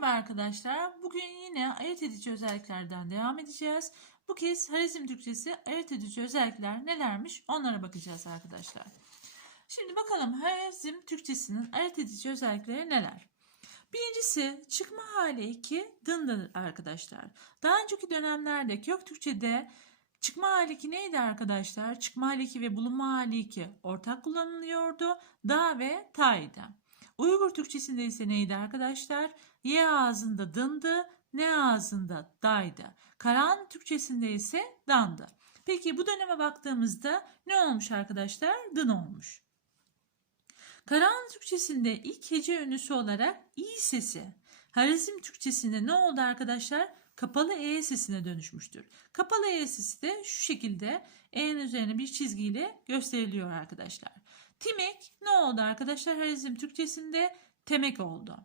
Merhaba arkadaşlar. Bugün yine ayırt edici özelliklerden devam edeceğiz. Bu kez Harizm Türkçesi ayırt edici özellikler nelermiş onlara bakacağız arkadaşlar. Şimdi bakalım Harizm Türkçesinin ayırt edici özellikleri neler? Birincisi çıkma hali 2 dındır arkadaşlar. Daha önceki dönemlerde kök Türkçe'de çıkma hali 2 neydi arkadaşlar? Çıkma hali 2 ve bulunma hali 2 ortak kullanılıyordu. Da ve taydı. Uygur Türkçesinde ise neydi arkadaşlar? Y ağzında dındı, ne ağzında daydı. Karahan Türkçesinde ise dandı. Peki bu döneme baktığımızda ne olmuş arkadaşlar? Dın olmuş. Karahan Türkçesinde ilk hece ünlüsü olarak i sesi. Harizm Türkçesinde ne oldu arkadaşlar? Kapalı e sesine dönüşmüştür. Kapalı e sesi de şu şekilde e'nin üzerine bir çizgiyle gösteriliyor arkadaşlar. Timek ne oldu arkadaşlar? Harizm Türkçesinde temek oldu.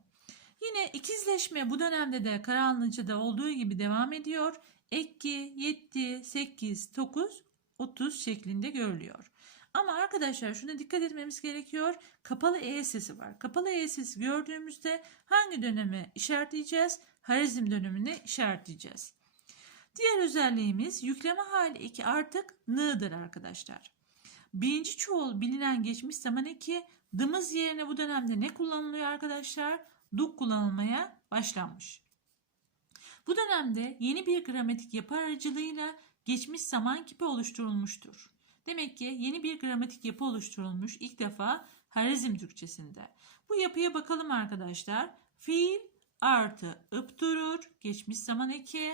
Yine ikizleşme bu dönemde de Karahanlıca'da olduğu gibi devam ediyor. Ekki, yetti, sekiz, dokuz, otuz şeklinde görülüyor. Ama arkadaşlar şuna dikkat etmemiz gerekiyor. Kapalı E sesi var. Kapalı E sesi gördüğümüzde hangi dönemi işaretleyeceğiz? Harizm dönemini işaretleyeceğiz. Diğer özelliğimiz yükleme hali 2 artık n'dır arkadaşlar. Birinci çoğul bilinen geçmiş zaman eki dımız yerine bu dönemde ne kullanılıyor arkadaşlar? Duk kullanılmaya başlanmış. Bu dönemde yeni bir gramatik yapı aracılığıyla geçmiş zaman kipi oluşturulmuştur. Demek ki yeni bir gramatik yapı oluşturulmuş ilk defa Harizm Türkçesinde. Bu yapıya bakalım arkadaşlar. Fiil artı ıp durur, geçmiş zaman eki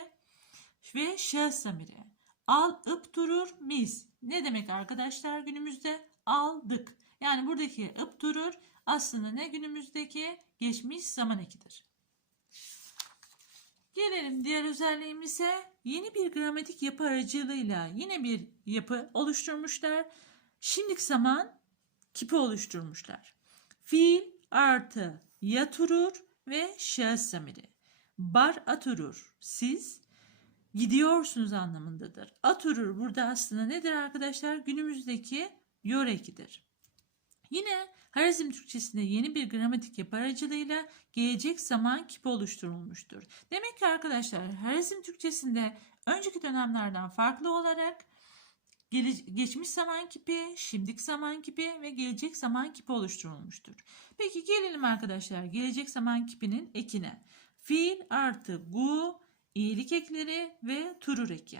ve şahıs zamiri. Al ıp durur mis. Ne demek arkadaşlar günümüzde? Aldık. Yani buradaki ıp durur aslında ne günümüzdeki geçmiş zaman ekidir. Gelelim diğer özelliğimize. Yeni bir gramatik yapı aracılığıyla yine bir yapı oluşturmuşlar. Şimdilik zaman kipi oluşturmuşlar. Fiil artı yaturur ve şahıs zamiri. Bar aturur. Siz gidiyorsunuz anlamındadır. Aturur burada aslında nedir arkadaşlar? Günümüzdeki yorekidir. Yine Harizm Türkçesinde yeni bir gramatik yapı aracılığıyla gelecek zaman kipi oluşturulmuştur. Demek ki arkadaşlar Harizm Türkçesinde önceki dönemlerden farklı olarak geçmiş zaman kipi, şimdiki zaman kipi ve gelecek zaman kipi oluşturulmuştur. Peki gelelim arkadaşlar gelecek zaman kipinin ekine. Fiil artı gu, iyilik ekleri ve turur eki.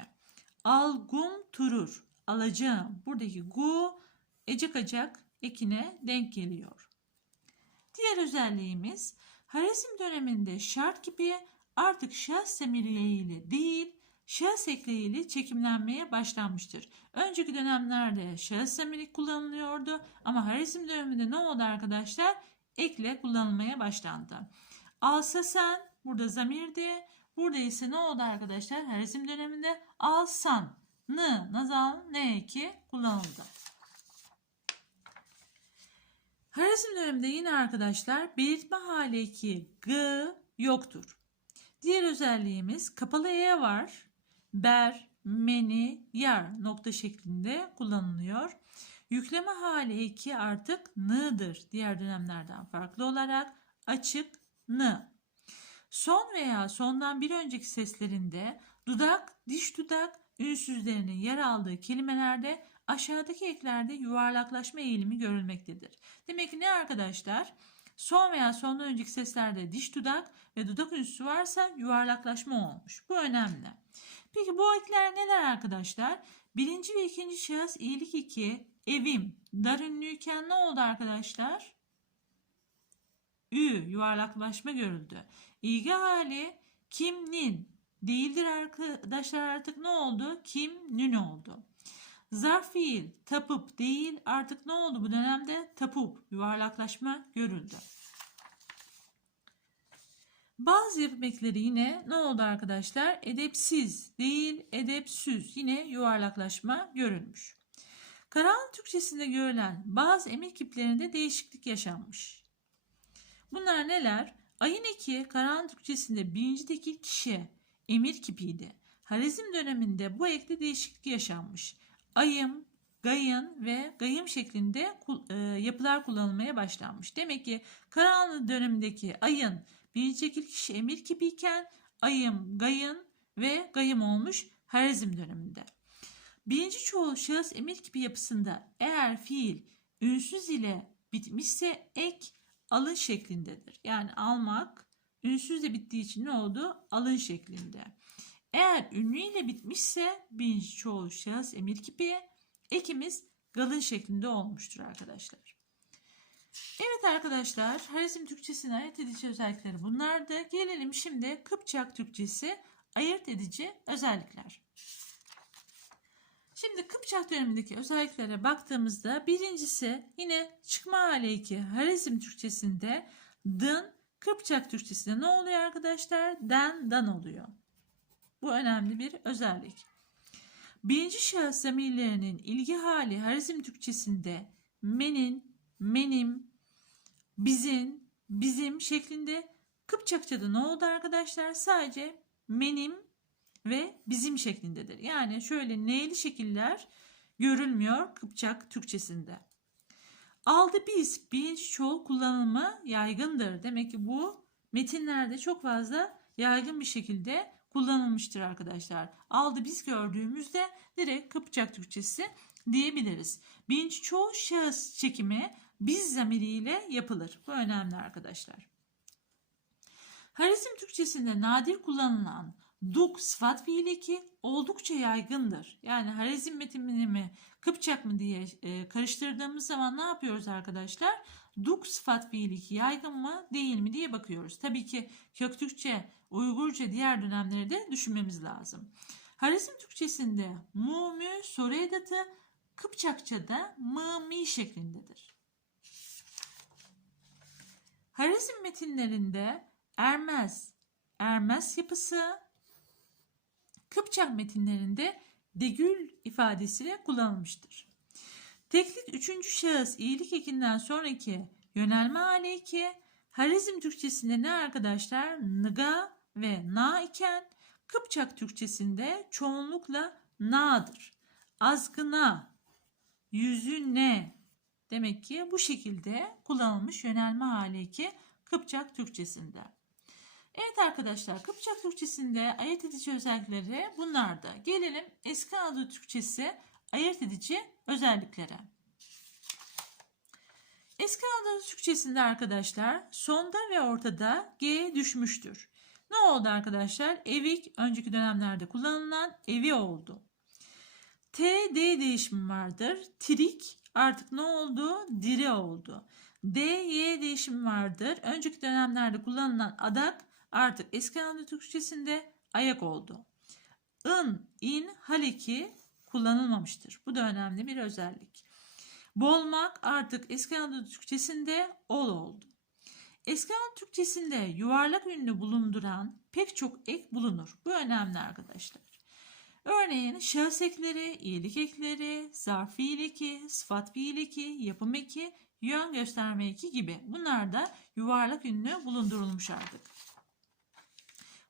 Algum turur, alacağım. Buradaki gu, ecek acak ekine denk geliyor. Diğer özelliğimiz Harizm döneminde şart kipi artık şahs semiriyle değil şahıs ekleğiyle çekimlenmeye başlanmıştır. Önceki dönemlerde şahıs semiri kullanılıyordu ama Harizm döneminde ne oldu arkadaşlar? Ekle kullanılmaya başlandı. Alsa sen burada zamirdi. Burada ise ne oldu arkadaşlar? Harizm döneminde alsan, n, nazal, ne eki kullanıldı. Harizm döneminde yine arkadaşlar belirtme hali 2 g yoktur. Diğer özelliğimiz kapalı e var. Ber, meni, yar nokta şeklinde kullanılıyor. Yükleme hali 2 artık n'dır. Diğer dönemlerden farklı olarak açık n. Son veya sondan bir önceki seslerinde dudak, diş dudak ünsüzlerinin yer aldığı kelimelerde aşağıdaki eklerde yuvarlaklaşma eğilimi görülmektedir. Demek ki ne arkadaşlar? Son veya sondan önceki seslerde diş dudak ve dudak ünsüzü varsa yuvarlaklaşma olmuş. Bu önemli. Peki bu ekler neler arkadaşlar? Birinci ve ikinci şahıs iyilik 2, evim, dar ünlüyken ne oldu arkadaşlar? Ü, yuvarlaklaşma görüldü. İlgi hali kimnin değildir arkadaşlar artık ne oldu? Kim, nün oldu. Zarf fiil tapıp değil artık ne oldu bu dönemde? Tapup yuvarlaklaşma görüldü. Bazı yapımekleri yine ne oldu arkadaşlar? Edepsiz değil edepsüz yine yuvarlaklaşma görülmüş. Karahan Türkçesinde görülen bazı emir kiplerinde değişiklik yaşanmış. Bunlar neler? Ayın eki Karahan Türkçesinde birincideki kişi emir kipiydi. Harizm döneminde bu ekte değişiklik yaşanmış ayım, gayın ve gayım şeklinde yapılar kullanılmaya başlanmış. Demek ki Karahanlı dönemindeki ayın birinci tekil kişi emir kipiyken ayım, gayın ve gayım olmuş Harizm döneminde. Birinci çoğul şahıs emir kipi yapısında eğer fiil ünsüz ile bitmişse ek alın şeklindedir. Yani almak ünsüzle bittiği için ne oldu? Alın şeklinde. Eğer ünlü ile bitmişse birinci çoğul şahıs emir kipi ekimiz galın şeklinde olmuştur arkadaşlar. Evet arkadaşlar Harizm Türkçesinin ayırt edici özellikleri bunlardı. Gelelim şimdi Kıpçak Türkçesi ayırt edici özellikler. Şimdi Kıpçak dönemindeki özelliklere baktığımızda birincisi yine çıkma aleyki Harizm Türkçesinde dın Kıpçak Türkçesinde ne oluyor arkadaşlar? Den dan oluyor. Bu önemli bir özellik. Birinci şahıs zamirlerinin ilgi hali Harizm Türkçesinde menin, menim, bizin, bizim şeklinde Kıpçakça'da ne oldu arkadaşlar? Sadece menim ve bizim şeklindedir. Yani şöyle neyli şekiller görülmüyor Kıpçak Türkçesinde. Aldı biz birinci çoğul kullanımı yaygındır. Demek ki bu metinlerde çok fazla yaygın bir şekilde kullanılmıştır arkadaşlar. Aldı biz gördüğümüzde direkt Kıpçak Türkçesi diyebiliriz. Birinci çoğul şahıs çekimi biz zamiriyle yapılır. Bu önemli arkadaşlar. Harizm Türkçesinde nadir kullanılan duk sıfat fiili ki oldukça yaygındır. Yani Harizm metinini mi Kıpçak mı diye e, karıştırdığımız zaman ne yapıyoruz arkadaşlar? Duk sıfat fiili ki yaygın mı değil mi diye bakıyoruz. Tabii ki Köktürkçe, Uygurca diğer dönemleri de düşünmemiz lazım. Harizm Türkçesinde mu, mü, soru edatı Kıpçakça'da mı, mi şeklindedir. Harizm metinlerinde ermez, ermez yapısı Kıpçak metinlerinde degül ifadesiyle kullanılmıştır. Teklit üçüncü şahıs iyilik ekinden sonraki yönelme hali eki Harizm Türkçesinde ne arkadaşlar? Nıga ve na iken Kıpçak Türkçesinde çoğunlukla na'dır. Azgına, yüzü ne? Demek ki bu şekilde kullanılmış yönelme hali eki Kıpçak Türkçesinde. Evet arkadaşlar Kıpçak Türkçesinde ayırt edici özellikleri bunlardı. Gelelim eski Anadolu Türkçesi ayırt edici özelliklere. Eski Anadolu Türkçesinde arkadaşlar sonda ve ortada G düşmüştür. Ne oldu arkadaşlar? Evik önceki dönemlerde kullanılan evi oldu. T, D değişimi vardır. Trik artık ne oldu? Dire oldu. D, Y değişimi vardır. Önceki dönemlerde kullanılan adak artık eski Anadolu Türkçesinde ayak oldu. In, in, haleki kullanılmamıştır. Bu da önemli bir özellik. Bolmak artık eski Anadolu Türkçesinde ol oldu. Eski Anadolu Türkçesinde yuvarlak ünlü bulunduran pek çok ek bulunur. Bu önemli arkadaşlar. Örneğin şahıs ekleri, iyilik ekleri, zarf fiil eki, sıfat fiil eki, yapım eki, yön gösterme eki gibi. Bunlar da yuvarlak ünlü bulundurulmuş artık.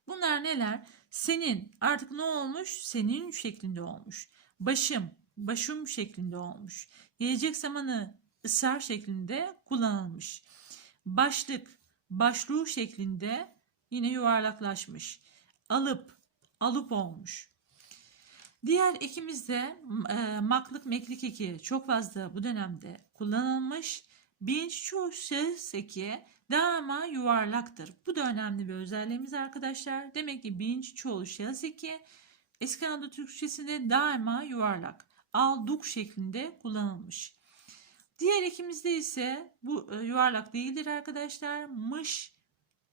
Bunlar neler? Senin artık ne olmuş? Senin şeklinde olmuş. Başım, başım şeklinde olmuş. Gelecek zamanı ısrar şeklinde kullanılmış. Başlık, başluğu şeklinde yine yuvarlaklaşmış. Alıp, alıp olmuş. Diğer ekimizde e, maklık meklik eki çok fazla bu dönemde kullanılmış. Birinci çoğu şahıs daima yuvarlaktır. Bu da önemli bir özelliğimiz arkadaşlar. Demek ki birinci çoğul şahıs eki eski Anadolu Türkçesinde daima yuvarlak. Al, duk şeklinde kullanılmış. Diğer ekimizde ise bu e, yuvarlak değildir arkadaşlar. Mış,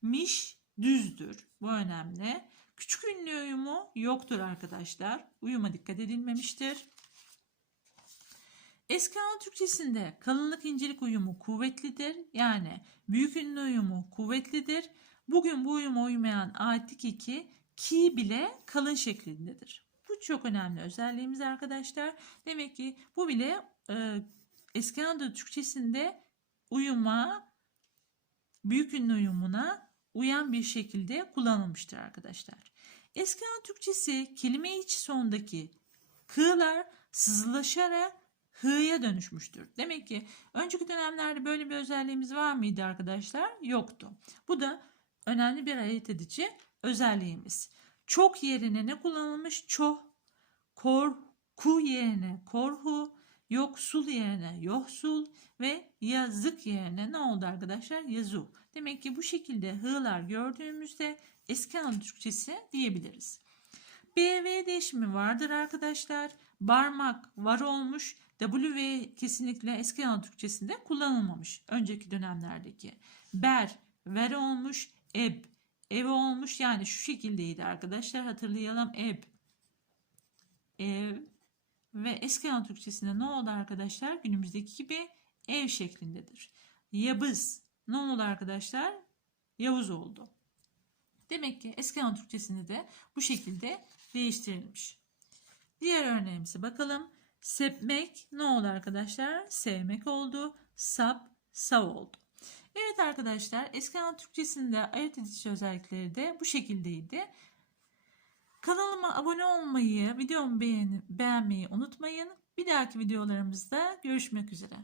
miş düzdür. Bu önemli. Küçük ünlü uyumu yoktur arkadaşlar. Uyuma dikkat edilmemiştir. Eski Anadolu Türkçesinde kalınlık incelik uyumu kuvvetlidir. Yani büyük ünlü uyumu kuvvetlidir. Bugün bu uyuma uymayan aitlik 2 ki bile kalın şeklindedir. Bu çok önemli özelliğimiz arkadaşlar. Demek ki bu bile e, eski Anadolu Türkçesinde uyuma büyük ünlü uyumuna uyan bir şekilde kullanılmıştır arkadaşlar. Eski Anadolu Türkçesi kelime içi sonundaki kığlar sızılaşarak hı'ya dönüşmüştür. Demek ki önceki dönemlerde böyle bir özelliğimiz var mıydı arkadaşlar? Yoktu. Bu da önemli bir ayırt edici özelliğimiz. Çok yerine ne kullanılmış? Çoh, korku yerine korhu, yoksul yerine yohsul ve yazık yerine ne oldu arkadaşlar? Yazu. Demek ki bu şekilde h'lar gördüğümüzde eski Anadolu Türkçesi diyebiliriz. B, V değişimi vardır arkadaşlar. Barmak var olmuş. W kesinlikle eski Anadolu Türkçesinde kullanılmamış. Önceki dönemlerdeki. Ber, ver olmuş. Eb, ev olmuş. Yani şu şekildeydi arkadaşlar. Hatırlayalım. Eb, ev ve eski Anadolu Türkçesinde ne oldu arkadaşlar? Günümüzdeki gibi ev şeklindedir. Yabız ne oldu arkadaşlar? Yavuz oldu. Demek ki eski Anadolu Türkçesinde de bu şekilde değiştirilmiş. Diğer örneğimize bakalım. Sepmek ne oldu arkadaşlar? Sevmek oldu. Sap, sav oldu. Evet arkadaşlar eski Anadolu Türkçesinde ayırt edici özellikleri de bu şekildeydi. Kanalıma abone olmayı, videomu beğen beğenmeyi unutmayın. Bir dahaki videolarımızda görüşmek üzere.